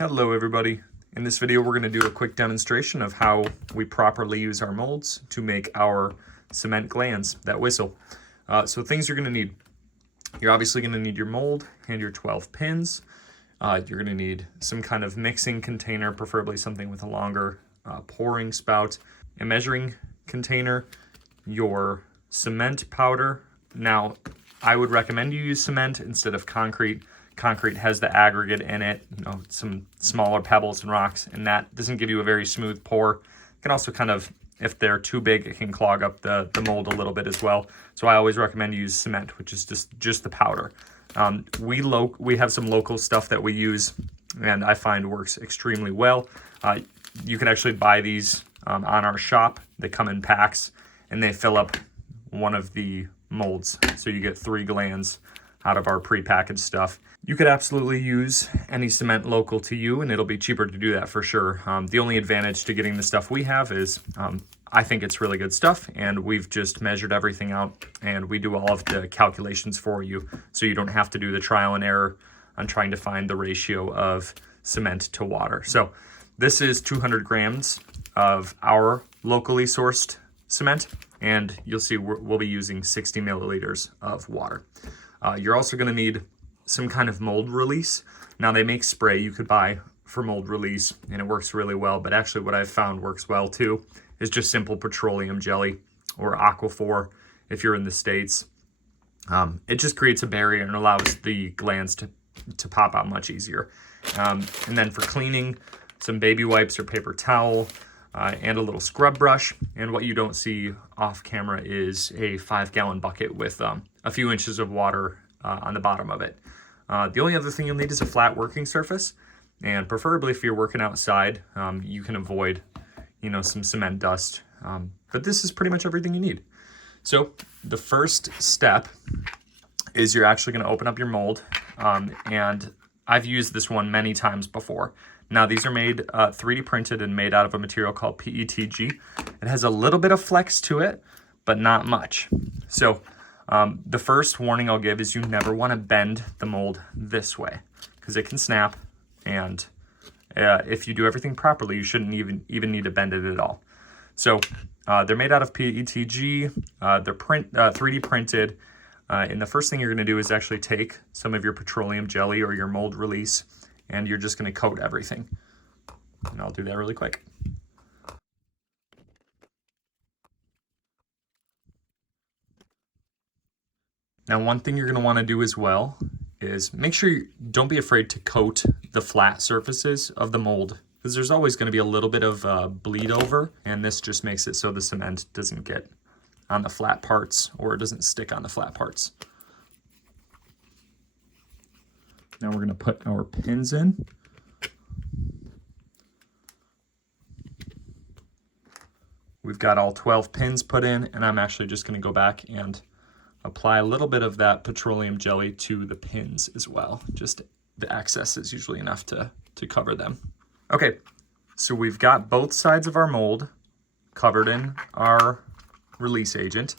Hello everybody. In this video we're going to do a quick demonstration of how we properly use our molds to make our cement glands that whistle. So things you're going to need. You're obviously going to need your mold and your 12 pins. You're going to need some kind of mixing container, preferably something with a longer pouring spout, a measuring container, your cement powder. Now, I would recommend you use cement instead of concrete. Concrete has the aggregate in it, some smaller pebbles and rocks, and that doesn't give you a very smooth pour. It can also kind of, if they're too big, it can clog up the mold a little bit as well. So I always recommend you use cement, which is just the powder. We have some local stuff that we use, and I find works extremely well. You can actually buy these on our shop. They come in packs, and they fill up one of the molds. So you get 3 glands out of our pre-packaged stuff. You could absolutely use any cement local to you, and it'll be cheaper to do that for sure. The only advantage to getting the stuff we have is I think it's really good stuff, and we've just measured everything out, and we do all of the calculations for you, so you don't have to do the trial and error on trying to find the ratio of cement to water. So this is 200 grams of our locally sourced cement, and you'll see we'll be using 60 milliliters of water. You're also going to need some kind of mold release. Now they make spray you could buy for mold release, and it works really well, but actually what I've found works well too is just simple petroleum jelly or Aquaphor if you're in the States. It just creates a barrier and allows the glands to pop out much easier. And then for cleaning, some baby wipes or paper towel, and a little scrub brush. And what you don't see off camera is a 5-gallon bucket with a few inches of water on the bottom of it. The only other thing you'll need is a flat working surface, and preferably if you're working outside, you can avoid, some cement dust. But this is pretty much everything you need. So the first step is you're actually going to open up your mold, and I've used this one many times before. Now these are made 3D printed and made out of a material called PETG. It has a little bit of flex to it, but not much. So the first warning I'll give is you never want to bend the mold this way because it can snap, and if you do everything properly, you shouldn't even need to bend it at all. So they're made out of PETG, they're 3D printed, and the first thing you're going to do is actually take some of your petroleum jelly or your mold release, and you're just going to coat everything. And I'll do that really quick. Now, one thing you're going to want to do as well is make sure don't be afraid to coat the flat surfaces of the mold, because there's always going to be a little bit of bleed over, and this just makes it so the cement doesn't get on the flat parts, or it doesn't stick on the flat parts. Now we're going to put our pins in. We've got all 12 pins put in, and I'm actually just going to go back and apply a little bit of that petroleum jelly to the pins as well. Just the excess is usually enough to cover them. Okay, so we've got both sides of our mold covered in our release agent.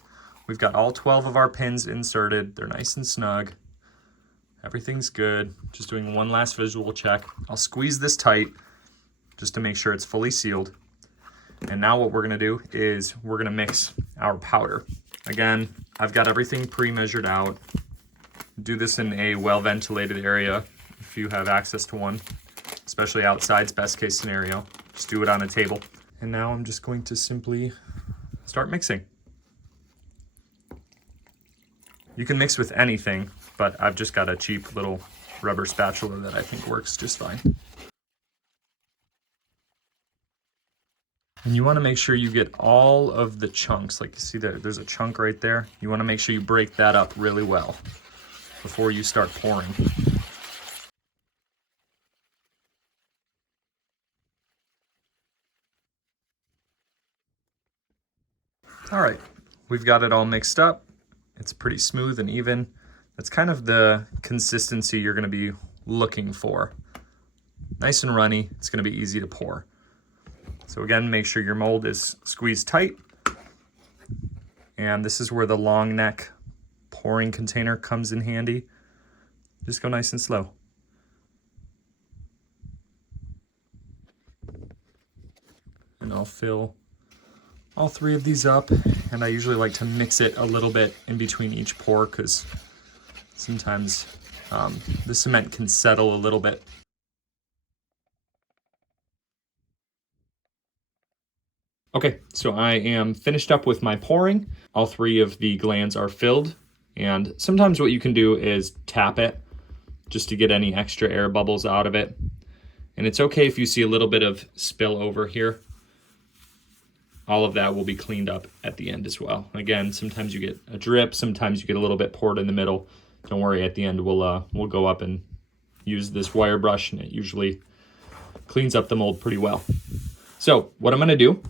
We've got all 12 of our pins inserted. They're nice and snug. Everything's good. Just doing one last visual check. I'll squeeze this tight just to make sure it's fully sealed. And now what we're gonna do is we're gonna mix our powder. Again, I've got everything pre-measured out. Do this in a well-ventilated area if you have access to one, especially outside's best case scenario. Just do it on a table. And now I'm just going to simply start mixing. You can mix with anything, but I've just got a cheap little rubber spatula that I think works just fine. And you want to make sure you get all of the chunks. Like you see there's a chunk right there. You want to make sure you break that up really well before you start pouring. All right, we've got it all mixed up. It's pretty smooth and even. That's kind of the consistency you're going to be looking for. Nice and runny. It's going to be easy to pour. So again, make sure your mold is squeezed tight. And this is where the long neck pouring container comes in handy. Just go nice and slow. and I'll fill all 3 of these up. And I usually like to mix it a little bit in between each pour because sometimes the cement can settle a little bit. Okay, so I am finished up with my pouring. All 3 of the glands are filled. And sometimes what you can do is tap it just to get any extra air bubbles out of it. And it's okay if you see a little bit of spill over here. All of that will be cleaned up at the end as well. Again, sometimes you get a drip, sometimes you get a little bit poured in the middle. Don't worry, at the end we'll go up and use this wire brush, and it usually cleans up the mold pretty well. So what I'm gonna do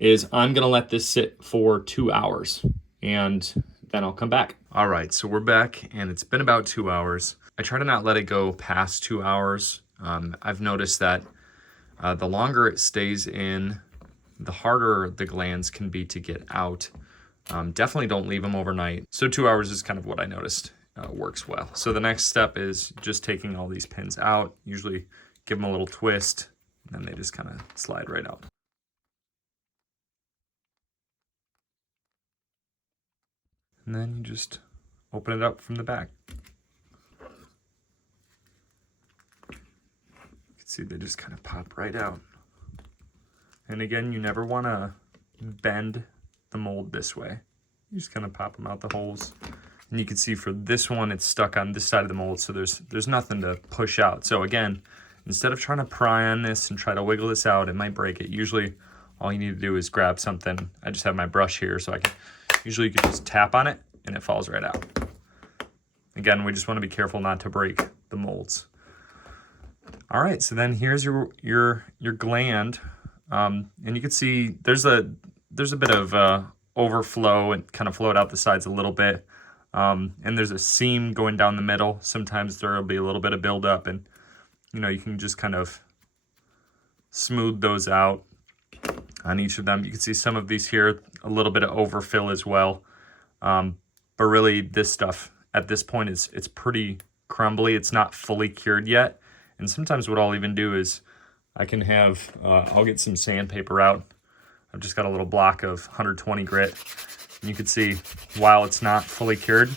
is I'm gonna let this sit for 2 hours, and then I'll come back. All right, so we're back, and it's been about 2 hours. I try to not let it go past 2 hours. I've noticed that the longer it stays in, the harder the glands can be to get out. Definitely don't leave them overnight. So 2 hours is kind of what I noticed works well. So the next step is just taking all these pins out. Usually give them a little twist, and then they just kind of slide right out. And then you just open it up from the back. You can see they just kind of pop right out. And again, you never want to bend the mold this way. You just kind of pop them out the holes. And you can see for this one, it's stuck on this side of the mold, so there's nothing to push out. So again, instead of trying to pry on this and try to wiggle this out, it might break it. Usually, all you need to do is grab something. I just have my brush here, so usually you can just tap on it, and it falls right out. Again, we just want to be careful not to break the molds. All right, so then here's your gland. And you can see there's a bit of overflow and kind of flowed out the sides a little bit. And there's a seam going down the middle. Sometimes there'll be a little bit of buildup, and you can just kind of smooth those out on each of them. You can see some of these here, a little bit of overfill as well. But really this stuff at this point it's pretty crumbly. It's not fully cured yet. And sometimes what I'll even do is I can have, I'll get some sandpaper out. I've just got a little block of 120 grit. And you can see while it's not fully cured,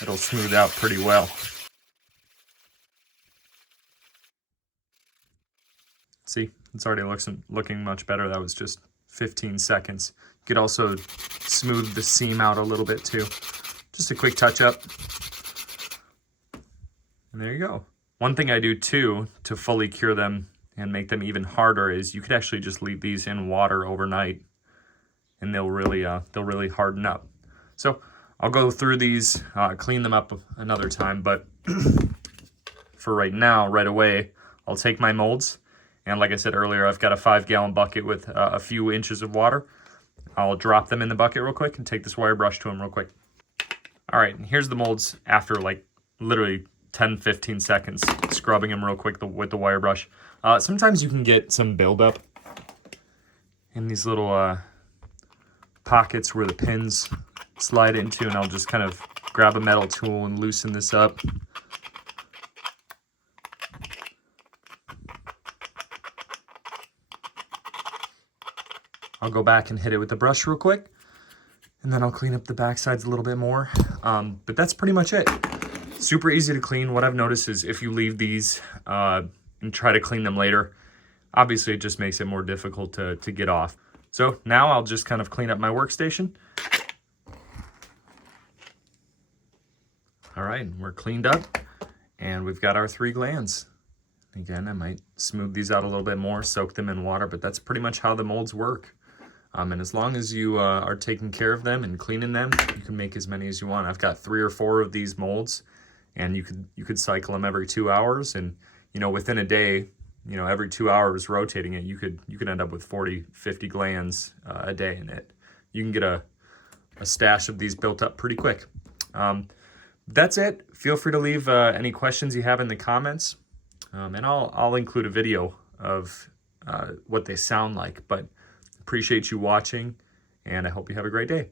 it'll smooth out pretty well. See, it's already looking much better. That was just 15 seconds. You could also smooth the seam out a little bit too. Just a quick touch up. And there you go. One thing I do too to fully cure them and make them even harder is you could actually just leave these in water overnight, and they'll really harden up. So I'll go through these, clean them up another time, but for right now, right away, I'll take my molds, and like I said earlier, I've got a 5-gallon bucket with a few inches of water. I'll drop them in the bucket real quick and take this wire brush to them real quick. All right, and here's the molds after like literally 10-15 seconds, scrubbing them real quick with the wire brush. Sometimes you can get some buildup in these little pockets where the pins slide into, and I'll just kind of grab a metal tool and loosen this up. I'll go back and hit it with the brush real quick, and then I'll clean up the back sides a little bit more. But that's pretty much it. Super easy to clean. What I've noticed is if you leave these and try to clean them later, obviously it just makes it more difficult to get off. So now I'll just kind of clean up my workstation. All right, we're cleaned up and we've got our 3 glands. Again, I might smooth these out a little bit more, soak them in water, but that's pretty much how the molds work. And as long as you are taking care of them and cleaning them, you can make as many as you want. I've got 3 or 4 of these molds, and you could cycle them every 2 hours, and within a day, every 2 hours rotating it, you could end up with 40-50 glands a day in it. You can get a stash of these built up pretty quick. That's it. Feel free to leave any questions you have in the comments, and I'll include a video of what they sound like. But appreciate you watching, and I hope you have a great day.